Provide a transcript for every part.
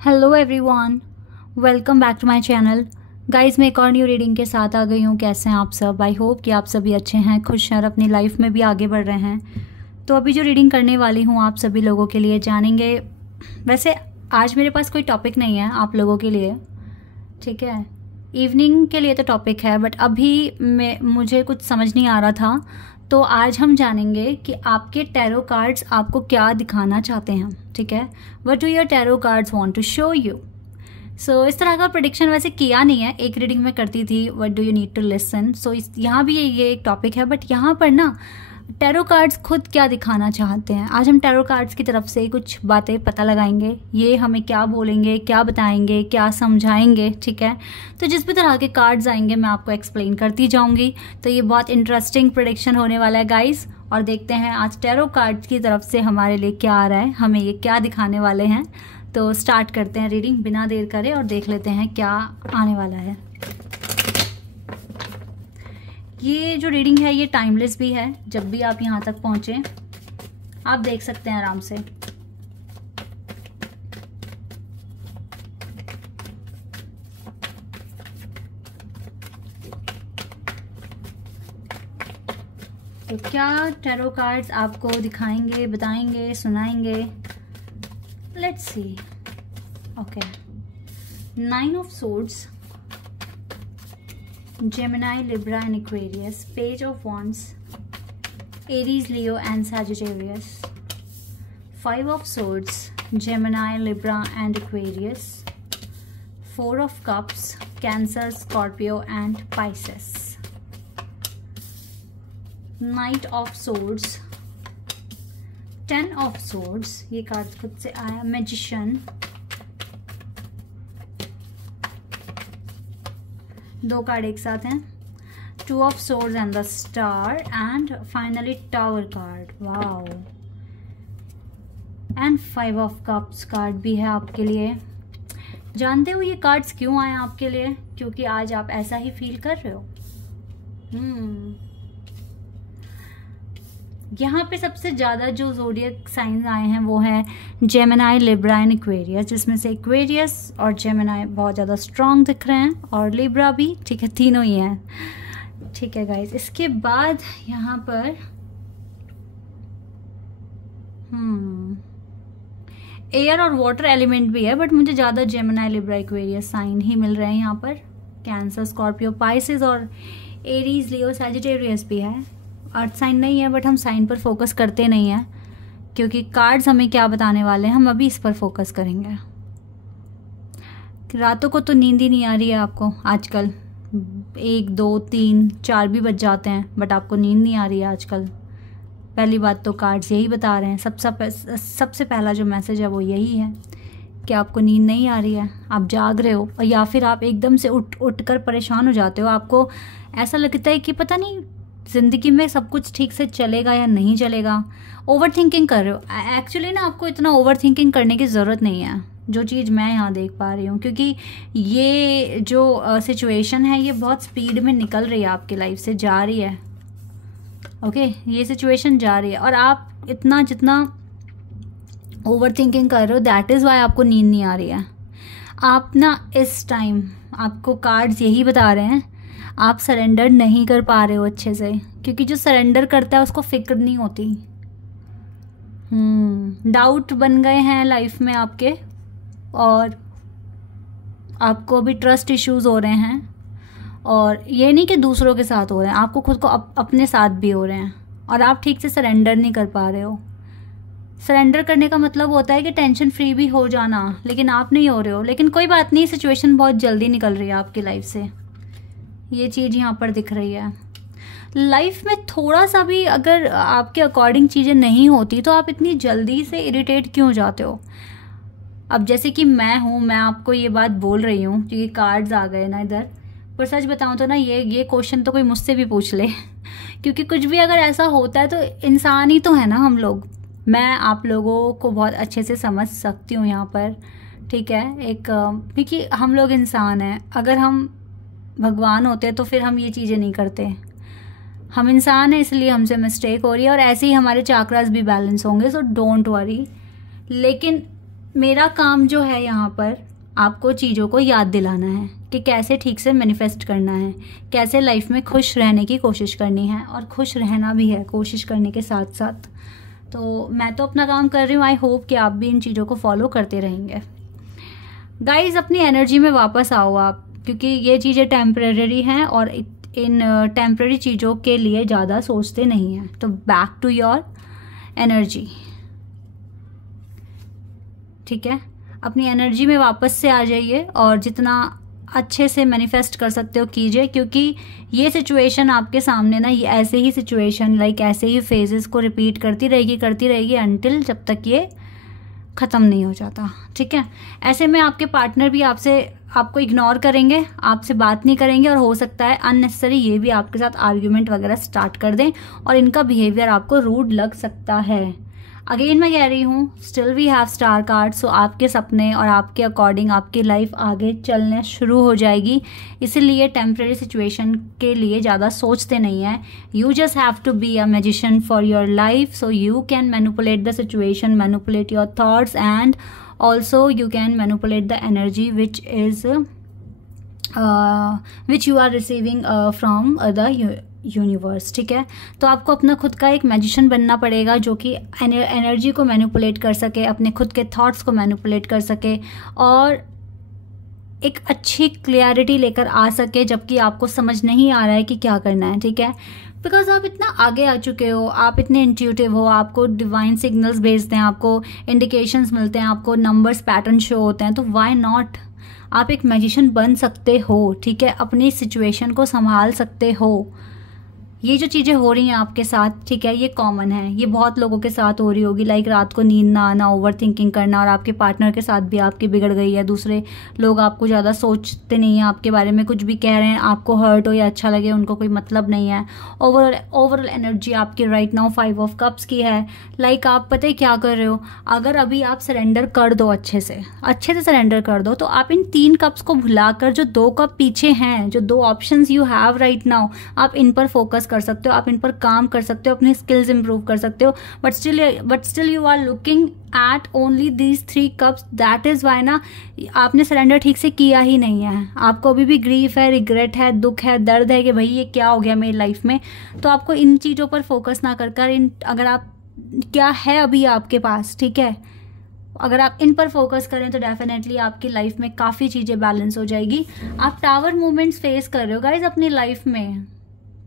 Hello everyone, welcome back to my channel. Guys, मैं एक और न्यू रीडिंग के साथ आ गई हूँ। कैसे हैं आप सब? आई होप कि आप सभी अच्छे हैं, खुश हैं और अपनी लाइफ में भी आगे बढ़ रहे हैं। तो अभी जो रीडिंग करने वाली हूँ आप सभी लोगों के लिए जानेंगे। वैसे आज मेरे पास कोई टॉपिक नहीं है आप लोगों के लिए, ठीक है। इवनिंग के लिए तो टॉपिक है, बट अभी मुझे कुछ समझ नहीं आ रहा था। तो आज हम जानेंगे कि आपके टैरो कार्ड्स आपको क्या दिखाना चाहते हैं, ठीक है। What do your tarot cards want to show you. So इस तरह का प्रेडिक्शन वैसे किया नहीं है, एक रीडिंग में करती थी what do you need to listen. So यहाँ भी ये एक टॉपिक है, बट यहाँ पर ना टैरो कार्ड्स खुद क्या दिखाना चाहते हैं। आज हम टैरो कार्ड्स की तरफ से कुछ बातें पता लगाएंगे, ये हमें क्या बोलेंगे, क्या बताएंगे, क्या समझाएंगे, ठीक है। तो जिस भी तरह के कार्ड्स आएंगे मैं आपको एक्सप्लेन करती जाऊंगी। तो ये बहुत इंटरेस्टिंग प्रेडिक्शन होने वाला है गाइस, और देखते हैं आज टैरो कार्ड्स की तरफ से हमारे लिए क्या आ रहा है, हमें ये क्या दिखाने वाले हैं। तो स्टार्ट करते हैं रीडिंग बिना देर करे और देख लेते हैं क्या आने वाला है। ये जो रीडिंग है ये टाइमलेस भी है, जब भी आप यहाँ तक पहुँचे आप देख सकते हैं आराम से। तो क्या टैरो कार्ड्स आपको दिखाएंगे, बताएंगे, सुनाएंगे? Let's see. Okay, 9 of swords, Gemini, Libra and Aquarius, Page of Wands, Aries, Leo and Sagittarius, 5 of Swords, Gemini, Libra and Aquarius, 4 of Cups, Cancer, Scorpio and Pisces, Knight of Swords, 10 of Swords, ये card खुद से आया, Magician, 2 card एक साथ हैं, 2 of swords and the star and finally tower card. Wow, and 5 of cups card भी है आपके लिए। जानते हो ये कार्ड्स क्यों आए आपके लिए? क्योंकि आज आप ऐसा ही फील कर रहे हो। यहाँ पे सबसे ज़्यादा जो ज़ोडियक साइंस आए हैं वो है जेमिनाई, लिब्रा एंड एक्वेरियस, जिसमें से एक्वेरियस और जेमिनाई बहुत ज़्यादा स्ट्रॉन्ग दिख रहे हैं और लिब्रा भी, ठीक है, तीनों ही हैं, ठीक है गाइस। इसके बाद यहाँ पर एयर और वाटर एलिमेंट भी है, बट मुझे ज़्यादा जेमिनाई, लिब्रा, एक्वेरियस साइन ही मिल रहे हैं यहाँ पर। कैंसर, स्कॉर्पियो, पाइसेस और एरीज, लियो, सैजिटेरियस भी है। अर्थ साइन नहीं है, बट हम साइन पर फोकस करते नहीं हैं क्योंकि कार्ड्स हमें क्या बताने वाले हैं हम अभी इस पर फोकस करेंगे। रातों को तो नींद ही नहीं आ रही है आपको आजकल, 1, 2, 3, 4 भी बज जाते हैं, बट आपको नींद नहीं आ रही है आजकल। पहली बात तो कार्ड्स यही बता रहे हैं, सबसे पहला जो मैसेज है वो यही है कि आपको नींद नहीं आ रही है, आप जाग रहे हो, और या फिर आप एकदम से उठ कर परेशान हो जाते हो। आपको ऐसा लगता है कि पता नहीं ज़िंदगी में सब कुछ ठीक से चलेगा या नहीं चलेगा। ओवर थिंकिंग कर रहे हो। एक्चुअली ना आपको इतना ओवर थिंकिंग करने की ज़रूरत नहीं है, जो चीज़ मैं यहाँ देख पा रही हूँ, क्योंकि ये जो सिचुएशन है ये बहुत स्पीड में निकल रही है, आपकी लाइफ से जा रही है। ओके, ये सिचुएशन जा रही है और आप इतना जितना ओवर थिंकिंग कर रहे हो, दैट इज़ वाई आपको नींद नहीं आ रही है। आप ना इस टाइम, आपको कार्ड्स यही बता रहे हैं, आप सरेंडर नहीं कर पा रहे हो अच्छे से, क्योंकि जो सरेंडर करता है उसको फिक्र नहीं होती। डाउट बन गए हैं लाइफ में आपके, और आपको अभी ट्रस्ट इश्यूज हो रहे हैं, और ये नहीं कि दूसरों के साथ हो रहे हैं, आपको खुद को अपने साथ भी हो रहे हैं, और आप ठीक से सरेंडर नहीं कर पा रहे हो। सरेंडर करने का मतलब होता है कि टेंशन फ्री भी हो जाना, लेकिन आप नहीं हो रहे हो। लेकिन कोई बात नहीं, सिचुएशन बहुत जल्दी निकल रही है आपकी लाइफ से, ये चीज़ यहाँ पर दिख रही है। लाइफ में थोड़ा सा भी अगर आपके अकॉर्डिंग चीज़ें नहीं होती तो आप इतनी जल्दी से इरिटेट क्यों जाते हो? अब जैसे कि मैं हूँ, मैं आपको ये बात बोल रही हूँ क्योंकि कार्ड्स आ गए ना इधर, पर सच बताऊँ तो ना ये क्वेश्चन तो कोई मुझसे भी पूछ ले क्योंकि कुछ भी अगर ऐसा होता है तो इंसान ही तो है ना हम लोग। मैं आप लोगों को बहुत अच्छे से समझ सकती हूँ यहाँ पर, ठीक है। क्योंकि हम लोग इंसान हैं, अगर हम भगवान होते तो फिर हम ये चीज़ें नहीं करते। हम इंसान हैं इसलिए हमसे मिस्टेक हो रही है, और ऐसे ही हमारे चाक्रास भी बैलेंस होंगे, सो डोंट वरी। लेकिन मेरा काम जो है यहाँ पर आपको चीज़ों को याद दिलाना है कि कैसे ठीक से मैनिफेस्ट करना है, कैसे लाइफ में खुश रहने की कोशिश करनी है और खुश रहना भी है कोशिश करने के साथ साथ। तो मैं तो अपना काम कर रही हूँ, आई होप कि आप भी इन चीज़ों को फॉलो करते रहेंगे। गाइज, अपनी एनर्जी में वापस आओ आप, क्योंकि ये चीज़ें टेम्परेरी हैं और इन टेम्परेरी चीज़ों के लिए ज़्यादा सोचते नहीं हैं। तो बैक टू योर एनर्जी, ठीक है। अपनी एनर्जी में वापस से आ जाइए और जितना अच्छे से मैनिफेस्ट कर सकते हो कीजिए, क्योंकि ये सिचुएशन आपके सामने ना, ये ऐसे ही सिचुएशन लाइक ऐसे ही फेजेस को रिपीट करती रहेगी अनटिल जब तक ये ख़त्म नहीं हो जाता, ठीक है। ऐसे में आपके पार्टनर भी आपको इग्नोर करेंगे, आपसे बात नहीं करेंगे और हो सकता है अननेसेसरी ये भी आपके साथ आर्ग्यूमेंट वगैरह स्टार्ट कर दें और इनका बिहेवियर आपको रूड लग सकता है। अगेन मैं कह रही हूँ, still we have star card, so आपके सपने और आपके अकॉर्डिंग आपकी लाइफ आगे चलने शुरू हो जाएगी। इसीलिए टेम्परेरी सिचुएशन के लिए ज़्यादा सोचते नहीं हैं। You just have to be a magician for your life, so you can manipulate the situation, manipulate your thoughts and also you can manipulate the energy which you are receiving from the universe, ठीक है। तो आपको अपना खुद का एक magician बनना पड़ेगा जो कि एनर्जी को मैनिपुलेट कर सके, अपने खुद के थॉट्स को मैनिपुलेट कर सके और एक अच्छी क्लियरिटी लेकर आ सके जबकि आपको समझ नहीं आ रहा है कि क्या करना है, ठीक है। बिकॉज आप इतना आगे आ चुके हो, आप इतने इंट्यूटिव हो, आपको डिवाइन सिग्नल्स भेजते हैं, आपको इंडिकेशंस मिलते हैं, आपको नंबर्स पैटर्न शो होते हैं, तो व्हाई नॉट, आप एक मैजिशियन बन सकते हो, ठीक है। अपनी सिचुएशन को संभाल सकते हो। ये जो चीज़ें हो रही हैं आपके साथ, ठीक है, ये कॉमन है, ये बहुत लोगों के साथ हो रही होगी, लाइक रात को नींद ना आना, ओवर थिंकिंग करना, और आपके पार्टनर के साथ भी आपकी बिगड़ गई है। दूसरे लोग आपको ज़्यादा सोचते नहीं हैं आपके बारे में, कुछ भी कह रहे हैं आपको हर्ट हो या अच्छा लगे उनको कोई मतलब नहीं है। ओवरऑल एनर्जी आपकी राइट नाउ 5 ऑफ कप्स की है। लाइक आप पता है क्या कर रहे हो, अगर अभी आप सरेंडर कर दो, अच्छे से सरेंडर कर दो, तो आप इन 3 कप्स को भुलाकर जो 2 कप पीछे हैं, जो 2 options you have right now, आप इन पर फोकस कर सकते हो, आप इन पर काम कर सकते हो, अपनी स्किल्स इंप्रूव कर सकते हो। But still you are looking at only these 3 cups. That is why ना, आपने सरेंडर ठीक से किया ही नहीं है। आपको अभी भी ग्रीफ है, रिग्रेट है, दुख है, दर्द है कि भाई ये क्या हो गया मेरी लाइफ में। तो आपको इन चीज़ों पर फोकस ना कर इन, अगर आप क्या है अभी आपके पास, ठीक है, अगर आप इन पर फोकस करें तो डेफिनेटली आपकी लाइफ में काफ़ी चीज़ें बैलेंस हो जाएगी। आप टावर मूवमेंट्स फेस कर रहे हो गाइज अपनी लाइफ में,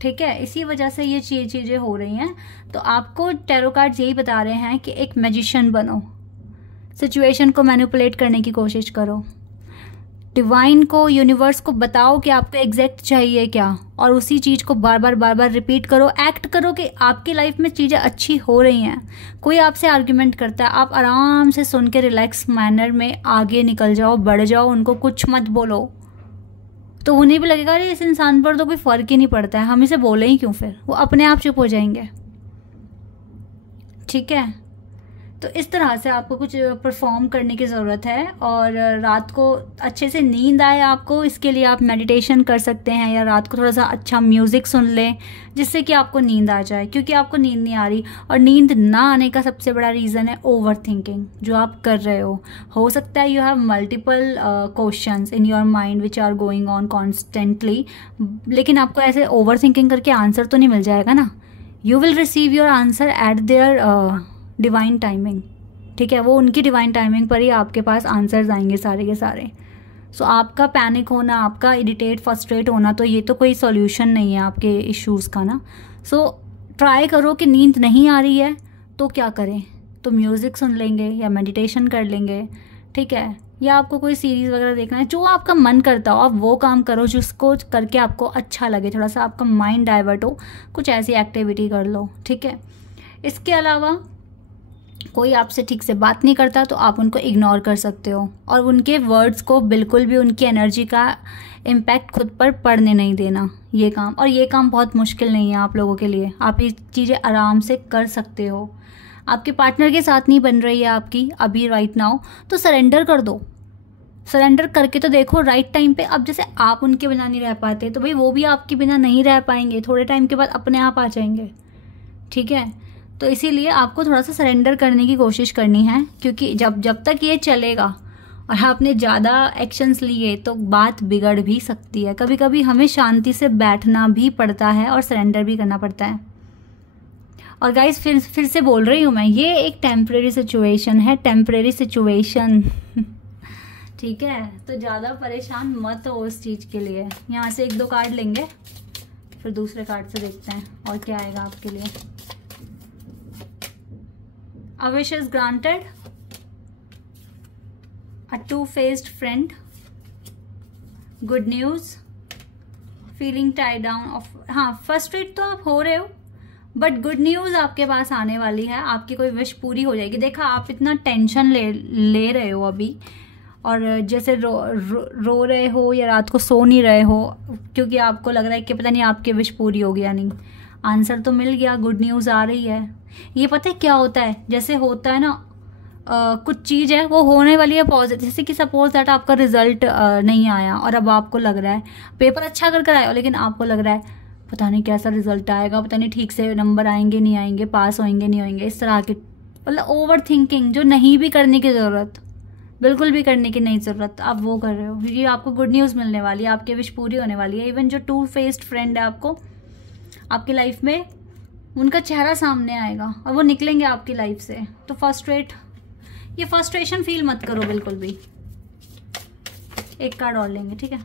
ठीक है, इसी वजह से ये चीज़ें हो रही हैं। तो आपको टैरो कार्ड्स यही बता रहे हैं कि एक मैजिशियन बनो, सिचुएशन को मैनिपुलेट करने की कोशिश करो, डिवाइन को, यूनिवर्स को बताओ कि आपको एग्जैक्ट चाहिए क्या, और उसी चीज़ को बार बार रिपीट करो, एक्ट करो कि आपकी लाइफ में चीज़ें अच्छी हो रही हैं। कोई आपसे आर्ग्यूमेंट करता है, आप आराम से सुन के रिलैक्स मैनर में आगे निकल जाओ, बढ़ जाओ, उनको कुछ मत बोलो, तो उन्हें भी लगेगा अरे इस इंसान पर तो कोई फ़र्क ही नहीं पड़ता है, हम इसे बोले ही क्यों, फिर वो अपने आप चुप हो जाएंगे, ठीक है। तो इस तरह से आपको कुछ परफॉर्म करने की ज़रूरत है, और रात को अच्छे से नींद आए आपको, इसके लिए आप मेडिटेशन कर सकते हैं, या रात को थोड़ा सा अच्छा म्यूज़िक सुन लें जिससे कि आपको नींद आ जाए, क्योंकि आपको नींद नहीं आ रही। और नींद ना आने का सबसे बड़ा रीज़न है ओवर थिंकिंग जो आप कर रहे हो सकता है you have multiple questions in your mind which are going on constantly, लेकिन आपको ऐसे ओवर थिंकिंग करके आंसर तो नहीं मिल जाएगा ना। You will receive your answer eight there divine timing, ठीक है, वो उनकी डिवाइन टाइमिंग पर ही आपके पास आंसर्स आएंगे सारे के सारे। सो आपका पैनिक होना, आपका इरिटेट फ्रस्ट्रेट होना, तो ये तो कोई सॉल्यूशन नहीं है आपके इश्यूज़ का ना। सो ट्राई करो कि नींद नहीं आ रही है तो क्या करें, तो म्यूज़िक सुन लेंगे या मेडिटेशन कर लेंगे, ठीक है, या आपको कोई सीरीज़ वगैरह देखना है, जो आपका मन करता हो आप वो काम करो जिसको करके आपको अच्छा लगे, थोड़ा सा आपका माइंड डाइवर्ट हो, कुछ ऐसी एक्टिविटी कर लो, ठीक है। इसके अलावा कोई आपसे ठीक से बात नहीं करता तो आप उनको इग्नोर कर सकते हो, और उनके वर्ड्स को बिल्कुल भी, उनकी एनर्जी का इम्पैक्ट खुद पर पड़ने नहीं देना, ये काम। और ये काम बहुत मुश्किल नहीं है आप लोगों के लिए, आप ये चीज़ें आराम से कर सकते हो। आपके पार्टनर के साथ नहीं बन रही है आपकी अभी राइट नाउ, तो सरेंडर कर दो, सरेंडर करके तो देखो राइट टाइम पे। अब जैसे आप उनके बिना नहीं रह पाते तो भाई वो भी आपके बिना नहीं रह पाएंगे, थोड़े टाइम के बाद अपने आप आ जाएंगे, ठीक है। तो इसीलिए आपको थोड़ा सा सरेंडर करने की कोशिश करनी है, क्योंकि जब तक ये चलेगा और आपने ज़्यादा एक्शंस लिए तो बात बिगड़ भी सकती है। कभी कभी हमें शांति से बैठना भी पड़ता है और सरेंडर भी करना पड़ता है। और गाइस फिर से बोल रही हूँ मैं, ये एक टेम्परेरी सिचुएशन है, टेम्परेरी सिचुएशन ठीक है। तो ज़्यादा परेशान मत हो उस चीज़ के लिए। यहाँ से 1-2 कार्ड लेंगे, फिर दूसरे कार्ड से देखते हैं और क्या आएगा आपके लिए। A wish is granted, a two-faced friend, good news, feeling tied down of, हाँ फ्रस्ट्रेट तो आप हो रहे हो, बट गुड न्यूज़ आपके पास आने वाली है, आपकी कोई विश पूरी हो जाएगी। देखा, आप इतना टेंशन ले रहे हो अभी, और जैसे रो रहे हो या रात को सो नहीं रहे हो, क्योंकि आपको लग रहा है कि पता नहीं आपकी विश पूरी होगी या नहीं। आंसर तो मिल गया, गुड न्यूज़ आ रही है। ये पता है क्या होता है, जैसे होता है ना कुछ चीज़ है वो होने वाली है पॉजिटिव, जैसे कि सपोज दैट आपका रिजल्ट नहीं आया और अब आपको लग रहा है पेपर अच्छा कर आया, लेकिन आपको लग रहा है पता नहीं कैसा रिजल्ट आएगा, पता नहीं ठीक से नंबर आएंगे नहीं आएंगे, पास होंगे नहीं होंगे, इस तरह के मतलब ओवर थिंकिंग जो नहीं भी करने की ज़रूरत, बिल्कुल भी करने की नहीं ज़रूरत, आप वो कर रहे हो। क्योंकि आपको गुड न्यूज़ मिलने वाली है, आपकी विश पूरी होने वाली है। इवन जो टू फेस्ड फ्रेंड है आपको आपकी लाइफ में, उनका चेहरा सामने आएगा और वो निकलेंगे आपकी लाइफ से। तो ये फ्रस्ट्रेशन फील मत करो बिल्कुल भी। एक कार्ड और लेंगे, ठीक है।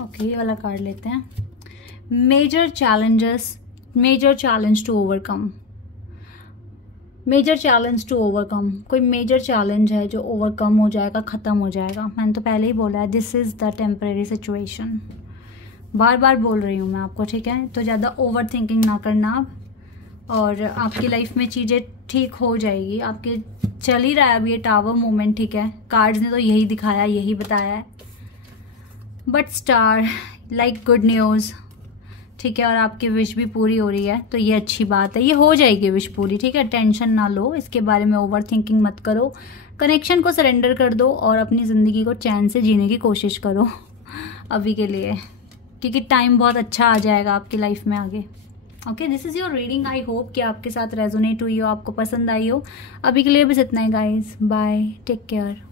ओके, ये वाला कार्ड लेते हैं। Major challenge to overcome. Major challenge to overcome, कोई मेजर चैलेंज है जो ओवरकम हो जाएगा, ख़त्म हो जाएगा। मैंने तो पहले ही बोला है, this is the temporary situation. बार बार बोल रही हूँ मैं आपको, ठीक है। तो ज़्यादा ओवर थिंकिंग ना करना आप, और आपकी लाइफ में चीज़ें ठीक हो जाएगी। आपके चल ही रहा है अभी ये टावर मूवमेंट, ठीक है। कार्ड्स ने तो यही दिखाया, यही बताया है। But star like good news, ठीक है। और आपकी विश भी पूरी हो रही है, तो ये अच्छी बात है, ये हो जाएगी विश पूरी, ठीक है। टेंशन ना लो, इसके बारे में ओवर थिंकिंग मत करो। कनेक्शन को सरेंडर कर दो और अपनी ज़िंदगी को चैन से जीने की कोशिश करो अभी के लिए, क्योंकि टाइम बहुत अच्छा आ जाएगा आपकी लाइफ में आगे। Okay, this is your reading. I hope कि आपके साथ रेजोनेट हुई हो, आपको पसंद आई हो। अभी के लिए बस इतना ही गाइज, बाय, टेक केयर।